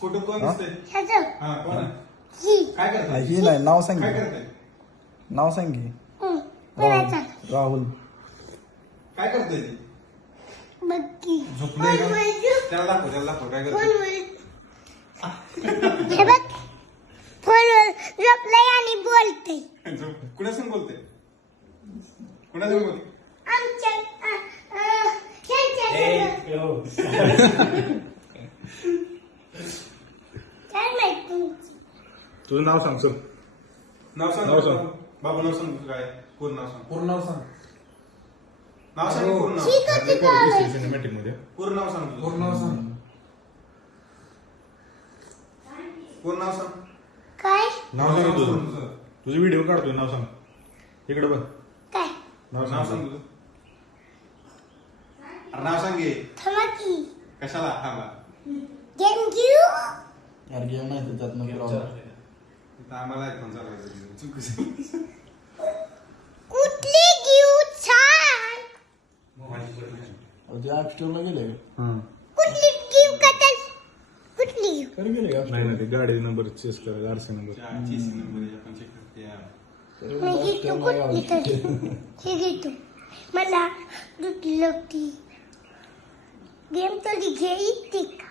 Photo कोण दिसतंय? हा कोण आहे? काय करताय? ही नाही नाव सांग काय की. करताय? नाव सांग की. राहुल. काय करतोय ती? झोपलोय का? त्याला दाखव काय करतोय? हे बघ फोनवर झोपलंय आणि बोलतंय. कुणासंग बोलते? कुणासंग बोलते? आमच्या काय माहित तुमची तुझं नाव सांग सर. नाव सांग. नाव सांग. बाबू नाव सांग तुझं काय? पूर्ण नाव सांग. पूर्ण नाव सांग. नाव सांग पूर्ण नाव. ठीक आहे ठीक आहे सिनेमॅटिक मध्ये पूर्ण नाव सांग तुझं. पूर्ण नाव सांग. पूर्ण नाव सांग. काय नाव सांग तुझं. तुझं. तुझं व्हिडिओ काढतोय नाव सांग. इकडे बघ. काय नाव नाव सांग सांग तुझं. अरे नाव सांग घे. थांबा की कशाला थांबा. थँक यू यार गेम नाही त्याच्यात मग इथं आम्हाला फोन चालवायचा चुकीचं. कुठली घेऊ छान ते ऍप स्टोअरला गेले कुठली घेऊ का तर कुठली घेऊ खरं गेले का नाही ना ते गाडी नंबर चेस करा आरसी नंबर. आपण चेक करते यार. मी घेतो कुठली तरी हे घेतो मला दुखली लागती गेम तरी घे इथे का